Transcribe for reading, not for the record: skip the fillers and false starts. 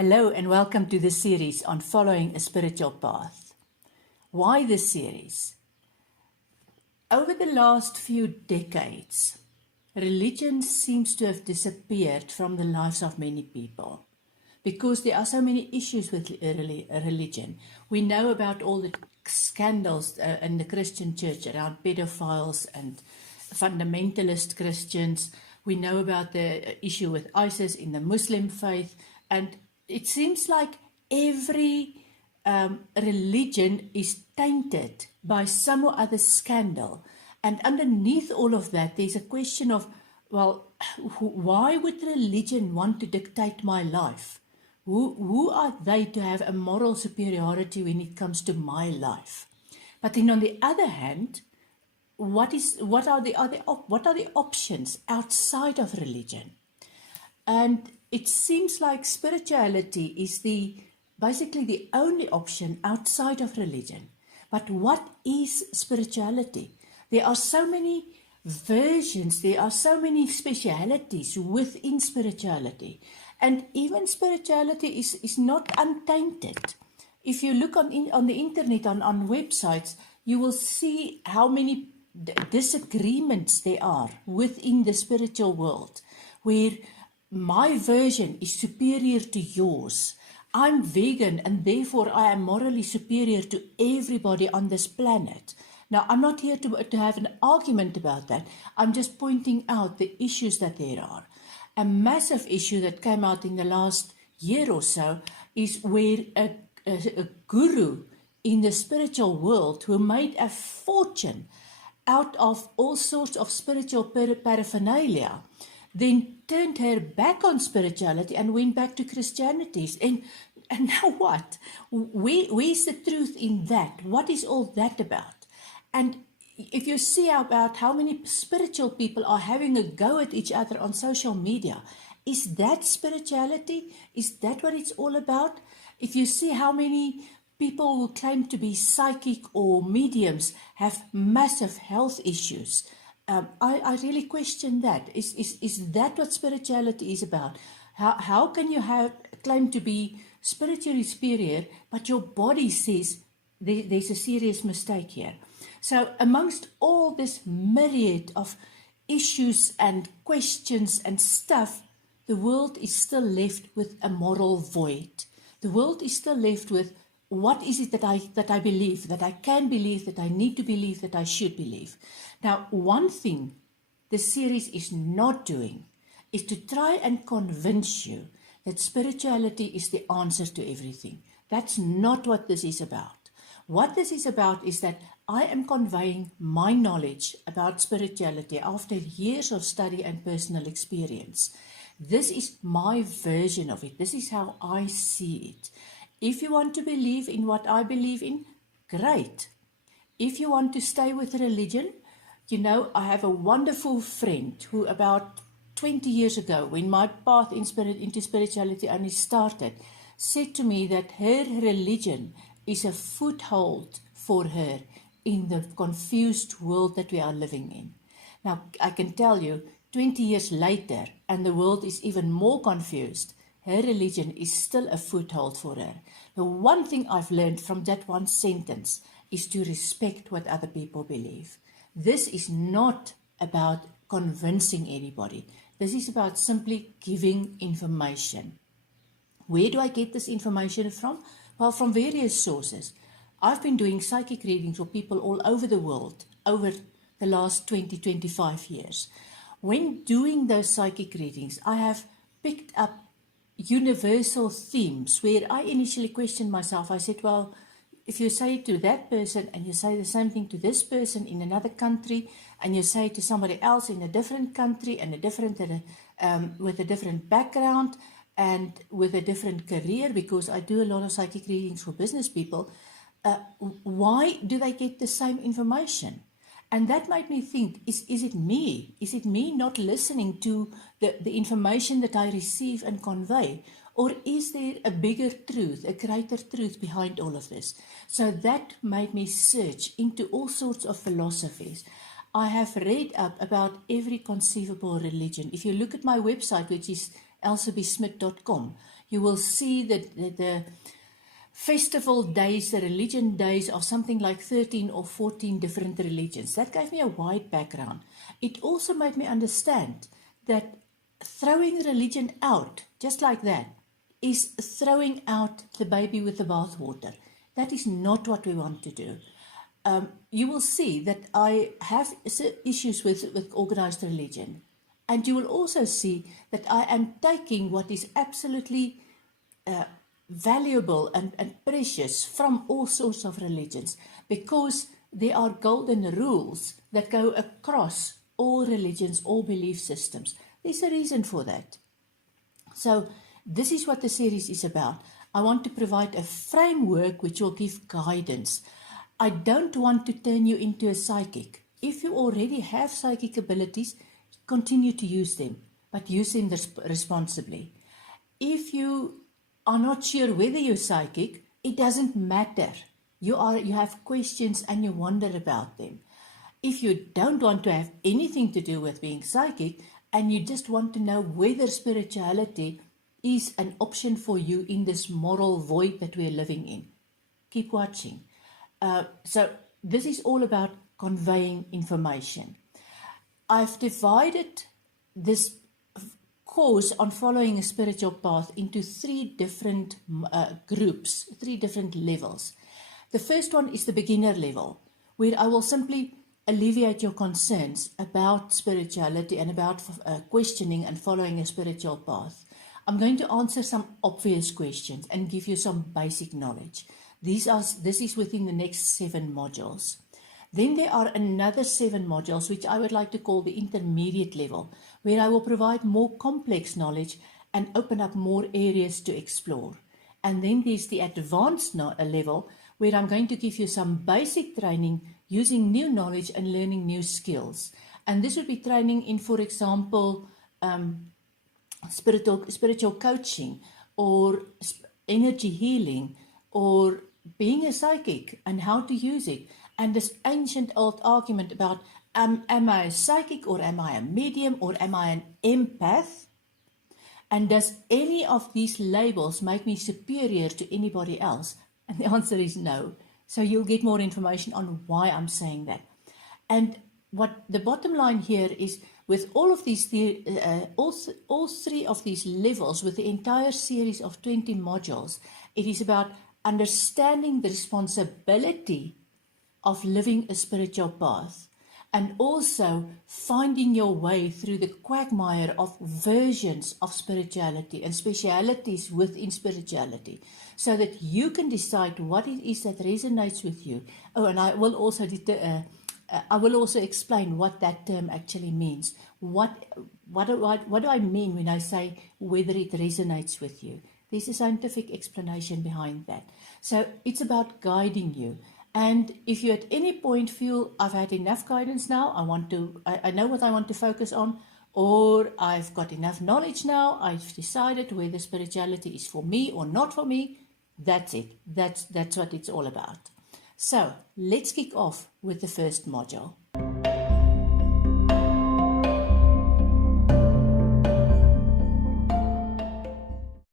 Hello and welcome to this series on following a spiritual path. Why this series? Over the last few decades, religion seems to have disappeared from the lives of many people because there are so many issues with religion. We know about all the scandals in the Christian church around pedophiles and fundamentalist Christians. We know about the issue with ISIS in the Muslim faith, and it seems like every religion is tainted by some or other scandal. And underneath all of that, there's a question of, well, why would religion want to dictate my life? Who are they to have a moral superiority when it comes to my life? But then on the other hand, what are the options outside of religion? And it seems like spirituality is basically the only option outside of religion. But what is spirituality? There are so many versions, there are so many specialities within spirituality. And even spirituality is not untainted. If you look on the internet, on websites, you will see how many disagreements there are within the spiritual world, where my version is superior to yours. I'm vegan and therefore I am morally superior to everybody on this planet. Now, I'm not here to have an argument about that. I'm just pointing out the issues that there are. A massive issue that came out in the last year or so is where a guru in the spiritual world who made a fortune out of all sorts of spiritual paraphernalia then turned her back on spirituality and went back to Christianity. And now what? Where's the truth in that? What is all that about? And if you see about how many spiritual people are having a go at each other on social media, is that spirituality? Is that what it's all about? If you see how many people who claim to be psychic or mediums have massive health issues, I really question that. Is that what spirituality is about? How can you claim to be spiritually superior, but your body says there's a serious mistake here? So amongst all this myriad of issues and questions and stuff, the world is still left with a moral void. The world is still left with, what is it that I believe, that I can believe, that I need to believe, that I should believe? Now, one thing this series is not doing is to try and convince you that spirituality is the answer to everything. That's not what this is about. What this is about is that I am conveying my knowledge about spirituality after years of study and personal experience. This is my version of it. This is how I see it. If you want to believe in what I believe in, great. If you want to stay with religion, you know, I have a wonderful friend who about 20 years ago, when my path into spirituality only started, said to me that her religion is a foothold for her in the confused world that we are living in. Now, I can tell you, 20 years later, and the world is even more confused, her religion is still a foothold for her. The one thing I've learned from that one sentence is to respect what other people believe. This is not about convincing anybody. This is about simply giving information. Where do I get this information from? Well, from various sources. I've been doing psychic readings for people all over the world over the last 25 years. When doing those psychic readings, I have picked up universal themes where I initially questioned myself. I said, well, if you say it to that person and you say the same thing to this person in another country and you say it to somebody else in a different country and with a different background and with a different career, because I do a lot of psychic readings for business people, why do they get the same information? And that made me think, is it me? Is it me not listening to the information that I receive and convey? Or is there a bigger truth, a greater truth behind all of this? So that made me search into all sorts of philosophies. I have read up about every conceivable religion. If you look at my website, which is elsabysmith.com, you will see that the festival days, the religion days of something like 13 or 14 different religions. That gave me a wide background. It also made me understand that throwing religion out, just like that, is throwing out the baby with the bathwater. That is not what we want to do. You will see that I have issues with organized religion. And you will also see that I am taking what is absolutely valuable and precious from all sorts of religions, because there are golden rules that go across all religions, all belief systems. There's a reason for that. So this is what the series is about. I want to provide a framework which will give guidance. I don't want to turn you into a psychic. If you already have psychic abilities, continue to use them, but use them responsibly. If you are not sure whether you're psychic, it doesn't matter. You have questions and you wonder about them. If you don't want to have anything to do with being psychic and you just want to know whether spirituality is an option for you in this moral void that we're living in, keep watching. So this is all about conveying information. I've divided this course on following a spiritual path into 3 different groups, 3 different levels. The first one is the beginner level, where I will simply alleviate your concerns about spirituality and about questioning and following a spiritual path. I'm going to answer some obvious questions and give you some basic knowledge. This is within the next 7 modules. Then there are another 7 modules, which I would like to call the intermediate level, where I will provide more complex knowledge and open up more areas to explore. And then there's the advanced level, where I'm going to give you some basic training using new knowledge and learning new skills. And this would be training in, for example, spiritual coaching, or energy healing, or being a psychic and how to use it. And this ancient old argument about am I a psychic, or am I a medium, or am I an empath? And does any of these labels make me superior to anybody else? And the answer is no. So you'll get more information on why I'm saying that. And what the bottom line here is, with all of these, all 3 of these levels, with the entire series of 20 modules, it is about understanding the responsibility of living a spiritual path, and also finding your way through the quagmire of versions of spirituality and specialities within spirituality, so that you can decide what it is that resonates with you. Oh, and I will also explain what that term actually means. What do I mean when I say whether it resonates with you? There's a scientific explanation behind that. So it's about guiding you. And if you at any point feel I've had enough guidance now, I know what I want to focus on, or I've got enough knowledge now, I've decided whether spirituality is for me or not for me, that's it. That's what it's all about. So let's kick off with the first module.